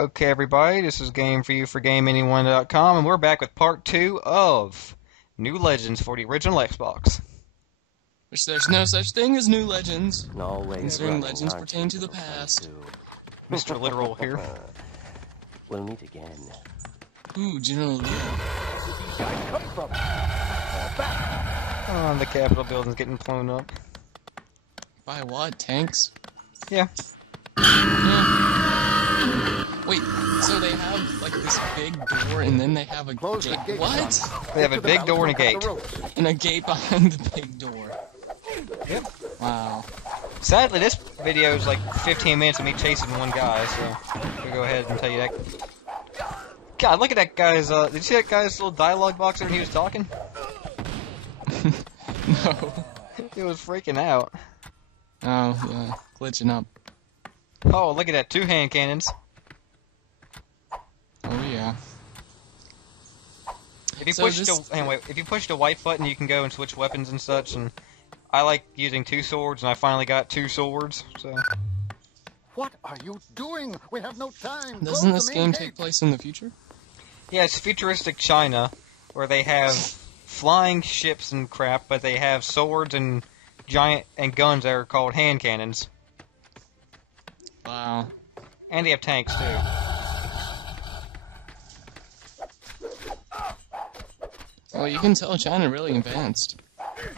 Okay, everybody, this is Game For You for GameAnyone.com, and we're back with part 2 of New Legends for the original Xbox. Which there's no such thing as new legends, Always considering running, legends aren't pertain you, to the little friend, past. too? Mr. Literal here. We'll meet again. Ooh, General Lee. Oh, the Capitol building's getting blown up. By what? Tanks? Yeah. Yeah. Wait, so they have, like, this big door, and then they have a gate? What? They have a big door and a gate. And a gate behind the big door. Yep. Wow. Sadly, this video is like 15 minutes of me chasing one guy, so I'll go ahead and tell you that. God, look at that guy's, did you see that guy's little dialogue box when he was talking? No. He was freaking out. Oh, yeah. Glitching up. Oh, look at that, 2 hand cannons. Oh, yeah. If you So push this- the anyway, if you push the white button, you can go and switch weapons and such. And I like using 2 swords, and I finally got 2 swords. So What are you doing? We have no time. Doesn't Close this the main game gate. take place in the future? yeah, it's futuristic China, where they have flying ships and crap, but they have swords and giant and guns that are called hand cannons, Wow. and they have tanks too. Well, you can tell China really advanced.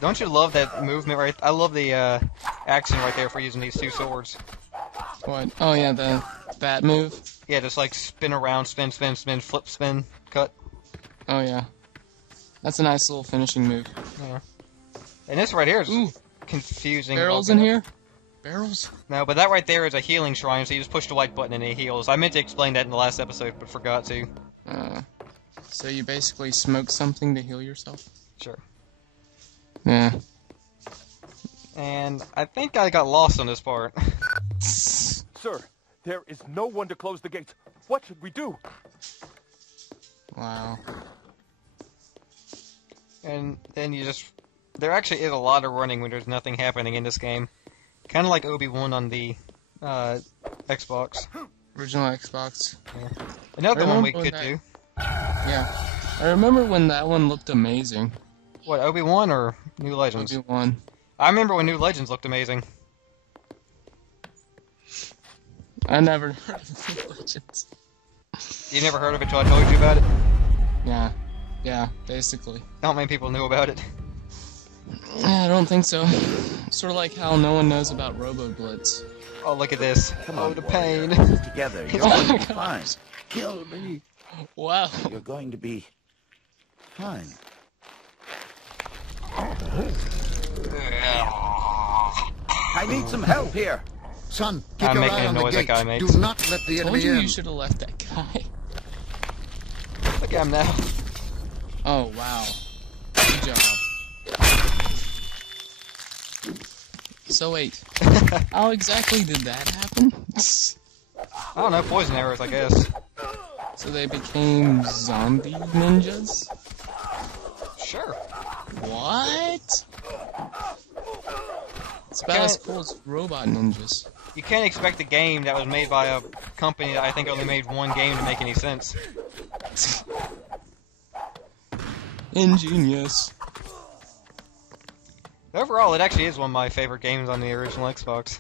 Don't you love that movement right? I love the action right there for using these 2 swords. What? Oh, yeah, the bat move? Yeah, just like spin around, spin, spin, spin, flip, spin, cut. Oh, yeah. That's a nice little finishing move. And this right here is Ooh, confusing. barrels in here? Barrels? No, but that right there is a healing shrine, so you just push the white button and it heals. I meant to explain that in the last episode, but forgot to. So you basically smoke something to heal yourself? Sure. Yeah. And I think I got lost on this part. Sir, there is no one to close the gate. What should we do? Wow. And then you just... There actually is a lot of running when there's nothing happening in this game. Kind of like Obi-Wan on the Xbox. Original Xbox. Another one we remember could that. do. Yeah. I remember when that one looked amazing. What, Obi-Wan or New Legends? Obi-Wan. I remember when New Legends looked amazing. I never heard of New Legends. You never heard of it till I told you about it? Yeah. Yeah, basically. Not many people knew about it. Yeah, I don't think so. Sort of like how no one knows about Robo Blitz. Oh, look at this. Oh, the pain. Together, you're Oh going my to be fine. gosh. Kill me. Wow. You're going to be fine. I need some help here. Son, keep I'm your making eye a on the noise that gate. guy makes. Do not let the Told enemy you in. you should have left that guy. Look at him now. Oh, wow. Good job. So wait, how exactly did that happen? I don't know, poison arrows, I guess. So they became zombie ninjas? Sure. What? It's about as cool as robot ninjas. You can't expect a game that was made by a company that I think only made one game to make any sense. Ingenious. Overall, it actually is one of my favorite games on the original Xbox.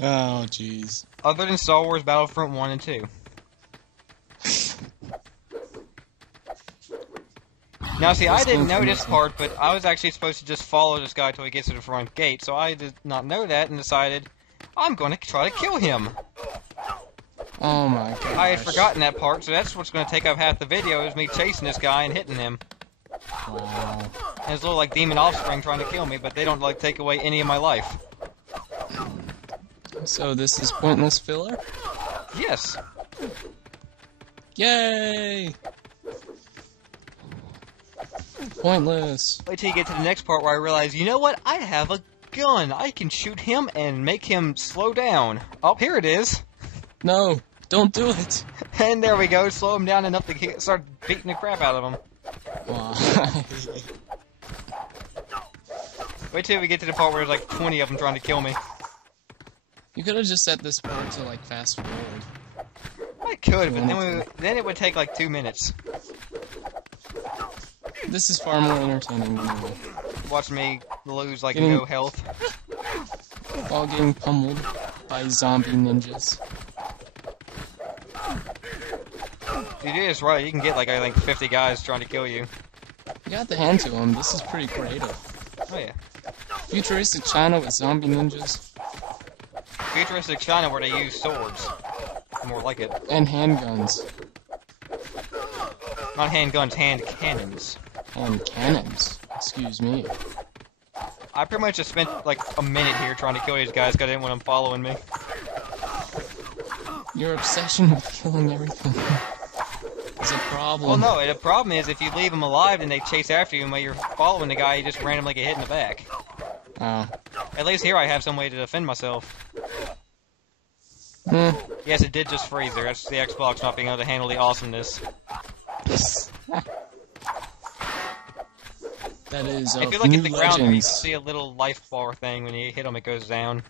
Oh, jeez. Other than Star Wars Battlefront 1 and 2. Now, see, I didn't know this part, but I was actually supposed to just follow this guy till he gets to the front gate, so I did not know that and decided, I'm going to try to kill him. Oh my god. I had forgotten that part, so that's what's going to take up half the video, is me chasing this guy and hitting him. Wow. And his little, like, demon offspring trying to kill me, but they don't, like, take away any of my life. So this is pointless filler? Yes. Yay! Pointless. Wait till you get to the next part where I realize, you know what? I have a gun. I can shoot him and make him slow down. Oh, here it is. No, don't do it. And there we go. Slow him down enough to start beating the crap out of him. Why? Wait till we get to the part where there's like 20 of them trying to kill me. You could have just set this part to like fast forward. I could, but then it would take like 2 minutes. This is far more entertaining anyway. Watch me lose like Getting- no health. While getting pummeled by zombie ninjas. If you do this right, you can get like I think 50 guys trying to kill you. You got the hand to him. This is pretty creative. Oh yeah. Futuristic China with zombie ninjas Futuristic China where they use swords. More like it. and handguns Not handguns, hand cannons. and cannons. Excuse me. I pretty much just spent like a minute here trying to kill these guys because I didn't want them following me. Your obsession with killing everything is a problem. Well, no, the problem is if you leave them alive and they chase after you and while you're following the guy, you just randomly get hit in the back. Oh. At least here I have some way to defend myself. Hmm. Yes, it did just freeze there. That's the Xbox not being able to handle the awesomeness. That is If you of look New at the ground, you can Legends. see a little life bar thing. When you hit them, it goes down.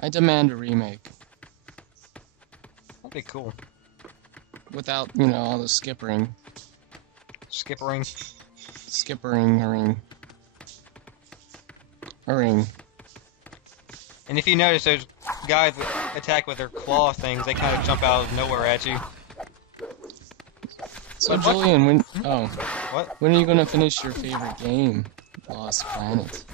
I demand a remake. That'd be cool. Without, you know, all the skippering. Skippering. Skippering, hurrying. And if you notice, those guys that attack with their claw things, they kind of jump out of nowhere at you. So, What? Julian, when... Oh. What? When are you gonna finish your favorite game? Lost Planet.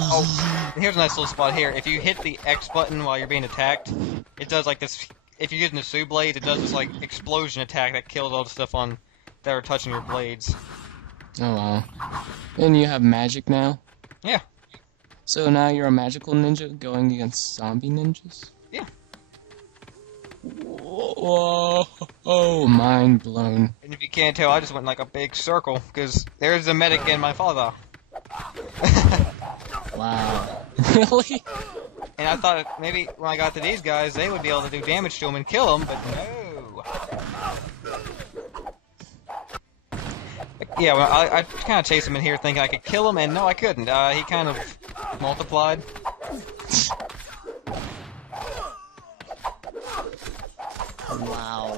Oh, here's a nice little spot here. If you hit the X button while you're being attacked, it does like this. If you're using the Sue blades, it does this like explosion attack that kills all the stuff on that are touching your blades. Oh, wow. And you have magic now? Yeah. So now you're a magical ninja going against zombie ninjas? Yeah. Whoa. Oh, mind blown. And if you can't tell, I just went in like a big circle because there's a medic and my father. Wow. Really? And I thought maybe when I got to these guys, they would be able to do damage to them and kill them, but no. Yeah, well, I kind of chased him in here thinking I could kill him, and no, I couldn't. He kind of multiplied. Wow.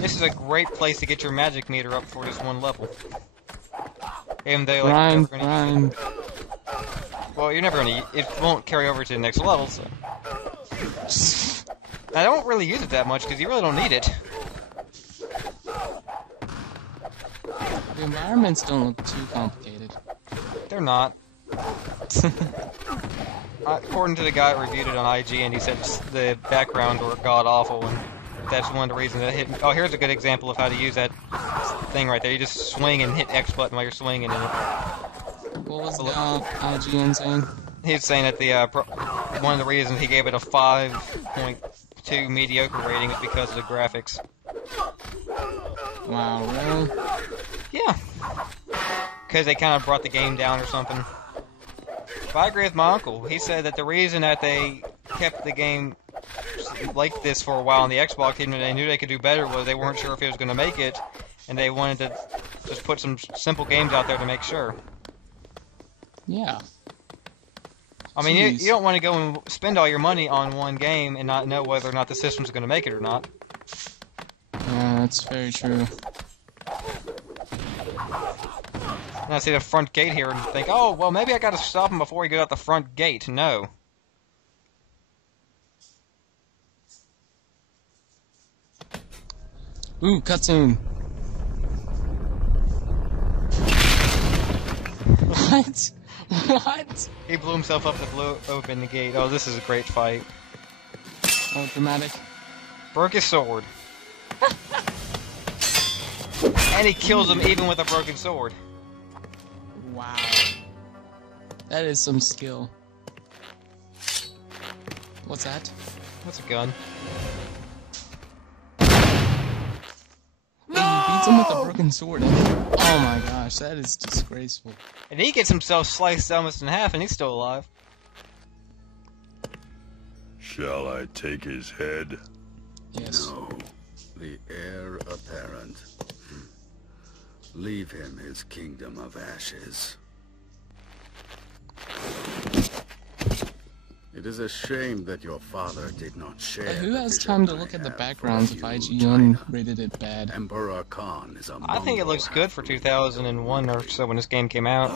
This is a great place to get your magic meter up for just one level. Even though, like, Grind, you're never gonna, grind. well, you're never gonna. It won't carry over to the next level. So I don't really use it that much because you really don't need it. The environments don't look too complicated. They're not. According to the guy that reviewed it on IGN, he said the backgrounds were god awful, and that's one of the reasons that hit. Oh, here's a good example of how to use that thing right there. You just swing and hit X button while you're swinging, and What was the IGN saying? he's saying that the one of the reasons he gave it a 5.2 mediocre rating is because of the graphics. Wow, really? Yeah, because they kind of brought the game down or something. But I agree with my uncle. He said that the reason that they kept the game like this for a while on the Xbox, even though they knew they could do better, was they weren't sure if it was going to make it, and they wanted to just put some simple games out there to make sure. Yeah. I mean, Jeez. you don't want to go and spend all your money on one game and not know whether or not the system's going to make it or not. Yeah, that's very true. And I see the front gate here and think, oh, well, maybe I got to stop him before he goes out the front gate. No. Ooh, cutscene. What? What? He blew himself up to blow open the gate. Oh, this is a great fight. Oh, dramatic. Broke his sword. And he kills him even with a broken sword. Wow. That is some skill. What's that? What's a gun? He beats him with a broken sword. Oh my gosh, that is disgraceful. And he gets himself sliced almost in half and he's still alive. Shall I take his head? Yes. No, the heir apparent. Leave him his kingdom of ashes. It is a shame that your father did not share. But who the has vision time to I look at the have backgrounds for if you, IGN China. rated it bad? Emperor Khan is a I think it looks good for 2001 or so when this game came out.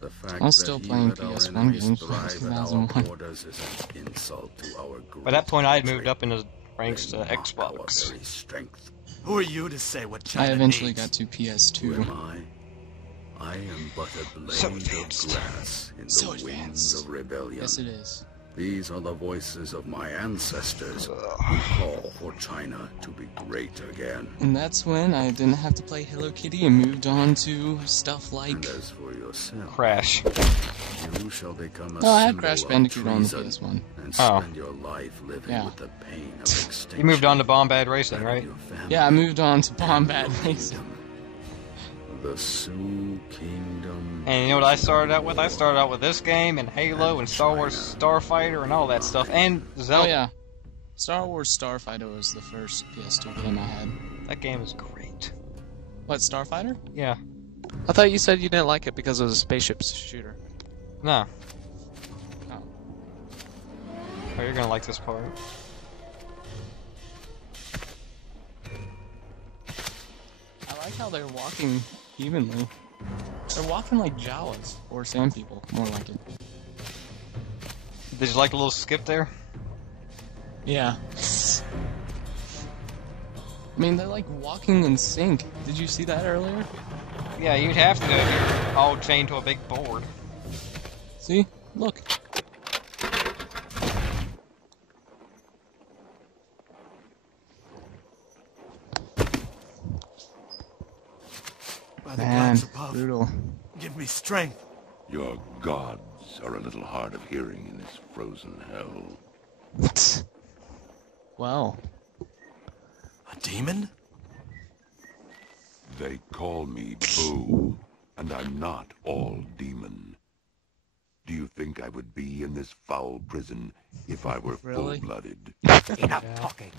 The fact I was still that he playing let our PS1 enemies games in thrive at our 2001. borders is an insult to our By that point, I had great moved up in the ranks to country. They mock our Xbox. very strength. Who are you to say what China I eventually needs? got to Who PS2. am I? I am but a blade So of advanced. grass in So the winds advanced. of rebellion. Yes, it is. These are the voices of my ancestors who call for China to be great again. And that's when I didn't have to play Hello Kitty and moved on to stuff like... And as for yourself, Crash. you shall become a No, I had symbol Crash of Bandicoot on the treason PS1. and Oh. spend your life living Yeah. with the pain of extinction. You moved on to Bombad Racing, that right? your family Yeah, I moved on to and Bombad your Racing. kingdom. The Sioux Kingdom. And you know what I started out with? I started out with this game and Halo and Star Wars Starfighter and all that stuff. And Oh Zelda. yeah. Star Wars Starfighter was the first PS2 game I had. That game is great. What, Starfighter? Yeah. I thought you said you didn't like it because it was a spaceship shooter. No. Oh. Oh, you're gonna like this part. I like how they're walking evenly. They're walking like Jawas, or sand people, more like it. Did you like the little skip there? Yeah. I mean, they're like walking in sync. Did you see that earlier? Yeah, you'd have to if you're all chained to a big board. See? Look. By the Man, gods above, brutal. give me strength. Your gods are a little hard of hearing in this frozen hell. Well, A demon? They call me Boo, and I'm not all demon. Do you think I would be in this foul prison if I were Really? full-blooded? Enough talking.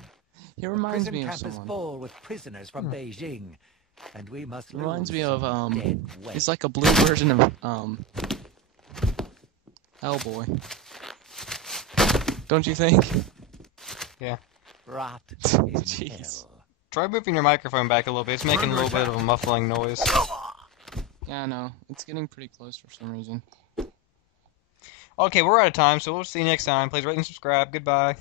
he reminds Prison me of camp is someone. full with prisoners from Beijing, and we must Reminds lose me of some dead weight. it's like a blue version of Hellboy. Don't you think? Yeah. Rot in Jeez. hell. Try moving your microphone back a little bit. It's making a little bit of a muffling noise. Yeah, I know. It's getting pretty close for some reason. Okay, we're out of time, so we'll see you next time. Please rate and subscribe. Goodbye.